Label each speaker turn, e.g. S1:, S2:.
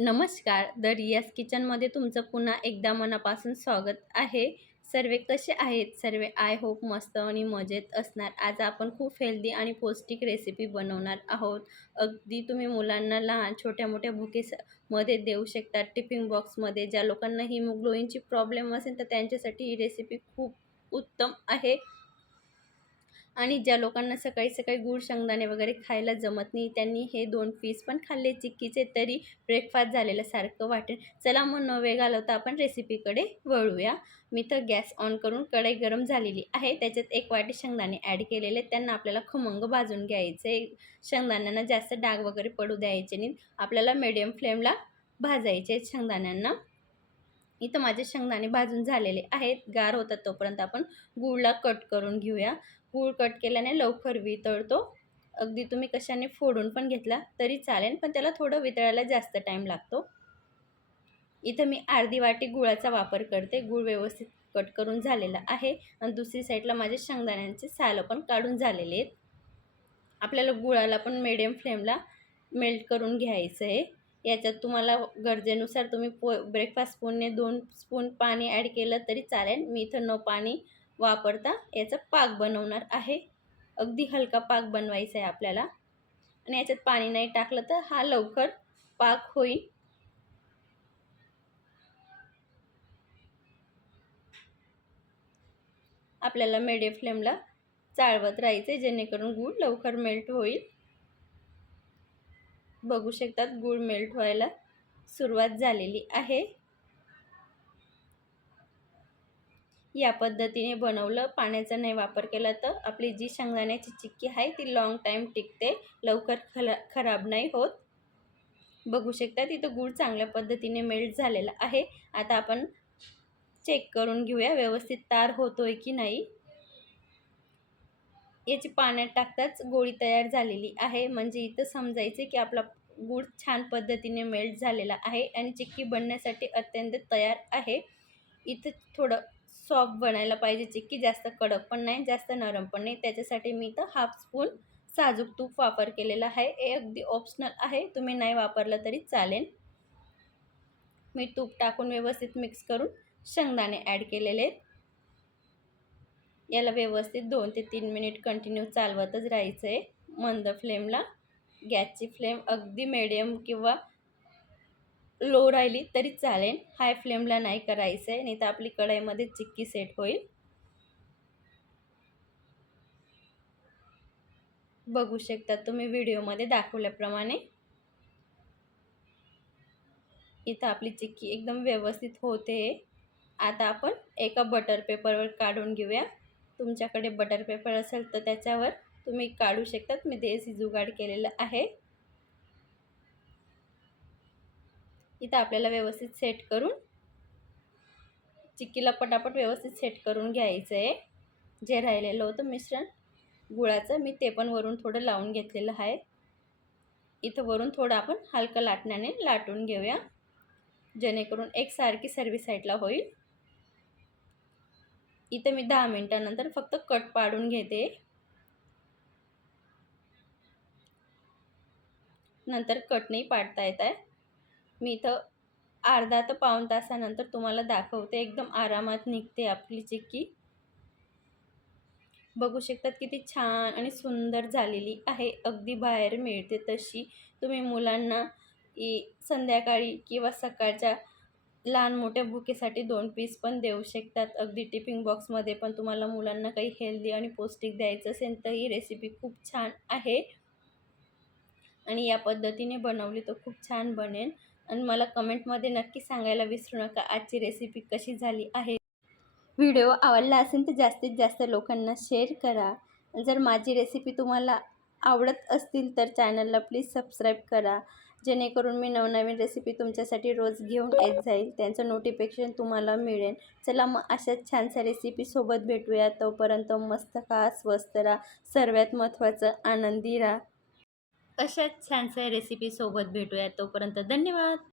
S1: नमस्कार द रियास किचनमध्ये तुमचं पुन्हा एकदा मनापासून स्वागत आहे. सर्वे कसे आहेत? सर्वे आय होप मस्त आणि मजेत असणार. आज आपण खूप हेल्दी आणि पौष्टिक रेसिपी बनवणार आहोत. अगदी तुम्ही मुलांना लहान छोट्या मोठ्या बुकेस मध्ये देऊ शकता. टिफिन बॉक्समध्ये ज्या लोकांना हिमोग्लोईनची प्रॉब्लेम असेल तर त्यांच्यासाठी ही रेसिपी खूप उत्तम आहे. आणि ज्या लोकांना सकाळी सकाळी गूळ शेंगदाणे वगैरे खायला जमत नाही त्यांनी हे दोन पीस पण खाल्ले चिक्कीचे तरी ब्रेकफास्ट झालेलं सारखं वाटेल. चला मग न वेळ घालवता आपण रेसिपीकडे वळूया. मी तर गॅस ऑन करून कढई गरम झालेली आहे. त्याच्यात एक वाटी शेंगदाणे ॲड केलेले. त्यांना आपल्याला खमंग भाजून घ्यायचे शेंगदाण्यांना जास्त डाग वगैरे पडू द्यायचे नाही आपल्याला मीडियम फ्लेमला भाजायचे शेंगदाण्यांना. इथं माझे शेंगदाणे भाजून झालेले आहेत. गार होतात तोपर्यंत आपण गुळला कट करून घेऊया. गूळ कट केल्याने लवकर वितळतो. अगदी तुम्ही कशाने फोडून पण घेतला तरी चालेल पण त्याला थोडं वितळायला जास्त टाईम लागतो. इथं मी अर्धी वाटी गुळाचा वापर करते. गूळ व्यवस्थित कट करून झालेला आहे. आणि दुसरी साईडला माझे शेंगदाण्यांचे सालं पण काढून झालेले आहेत. आपल्याला गुळाला पण मिडियम फ्लेमला मेल्ट करून घ्यायचं आहे. याच्यात तुम्हाला गरजेनुसार तुम्ही पो ब्रेकफास्ट स्पूनने दोन स्पून पाणी ॲड केलं तरी चालेल. मी इथं न पाणी वापरता याचा पाक बनवणार आहे. अगदी हलका पाक बनवायचा आहे आपल्याला. आणि याच्यात पाणी नाही टाकलं तर हा लवकर पाक होईल. आपल्याला मिडियम फ्लेमला चाळवत राहायचे जेणेकरून गूळ लवकर मेल्ट होईल. बघू शकतात गूळ मेल्ट व्हायला सुरुवात झालेली आहे. या पद्धतीने बनवलं. पाण्याचा नाही वापर केला तर आपली जी शेंगदाण्याची चिक्की आहे ती लाँग टाईम टिकते. लवकर खला खराब नाही होत. बघू शकता तिथं गूळ चांगल्या पद्धतीने मेल्ट झालेला आहे. आता आपण चेक करून घेऊया व्यवस्थित तार होतोय की नाही. याची पाण्यात टाकताच गोळी तयार झालेली आहे. म्हणजे इथं समजायचे की आपला गूळ छान पद्धतीने मेल्ट झालेला आहे आणि चिक्की बनण्यासाठी अत्यंत तयार आहे. इथं थोडं सॉफ्ट बनायला पाहिजे. की जास्त कडक पण नाही जास्त नरम पण नाही. त्याच्यासाठी मी तर हाफ स्पून साजूक तूप वापर केलेला आहे. हे अगदी ऑप्शनल आहे. तुम्ही नाही वापरलं तरी चालेल. मी तूप टाकून व्यवस्थित मिक्स करून शेंगदाणे ॲड केलेले आहेत. याला व्यवस्थित दोन ते तीन मिनिट कंटिन्यू चालवतच राहायचं आहे मंद फ्लेमला गॅसची फ्लेम अगदी मिडियम किंवा लो राहिली तरी चालेल. हाय फ्लेमला नाही करायचं आहे नाही तर आपली कढाईमध्ये चिक्की सेट होईल. बघू शकता तुम्ही व्हिडिओमध्ये दाखवल्याप्रमाणे. इथं आपली चिक्की एकदम व्यवस्थित होते. आता आपण एका बटर पेपरवर काढून घेऊया. तुमच्याकडे बटर पेपर असेल तर त्याच्यावर तुम्ही काढू शकतात मी देसी जुगाड केलेलं आहे. इथं आपल्याला व्यवस्थित सेट करून चिक्कीला पटापट व्यवस्थित सेट करून घ्यायचं आहे जे राहिलेलं होतं मिश्रण गुळाचं मी ते पण वरून थोडं लावून घेतलेलं आहे. इथं वरून थोडं आपण हलकं लाटण्याने लाटून घेऊया. जेणेकरून एकसारखी सर्विस साईडला होईल. इथं मी दहा मिनटानंतर फक्त कट पाडून घेते. नंतर कट नाही पाडता येत आहे. मी इथं अर्धा तर पाऊण तासानंतर तुम्हाला दाखवते. एकदम आरामात निघते आपली चिक्की. बघू शकतात किती छान आणि सुंदर झालेली आहे. अगदी बाहेर मिळते तशी. तुम्ही मुलांना संध्याकाळी किंवा सकाळच्या लहान मोठ्या भुकेसाठी दोन पीस पण देऊ शकतात. अगदी टिफिन बॉक्समध्ये पण तुम्हाला मुलांना काही हेल्दी आणि पौष्टिक द्यायचं असेल तर ही रेसिपी खूप छान आहे. आणि या पद्धतीने बनवली तर खूप छान बनेल. आणि मला कमेंटमध्ये नक्की सांगायला विसरू नका. आजची रेसिपी कशी झाली आहे? व्हिडिओ आवडला असेल तर जास्तीत जास्त लोकांना शेअर करा. जर माझी रेसिपी तुम्हाला आवडत असतील तर चॅनलला प्लीज सबस्क्राईब करा. जेणेकरून मी नवनवीन रेसिपी तुमच्यासाठी रोज घेऊन येत जाईल. त्यांचं नोटिफिकेशन तुम्हाला मिळेल. चला मग अशाच छानशा रेसिपीसोबत भेटूया. तोपर्यंत मस्त खा स्वस्त राहा. सर्वात महत्त्वाचं आनंदी राहा. अशाच छानशा रेसिपीसोबत भेटूया तोपर्यंत. धन्यवाद!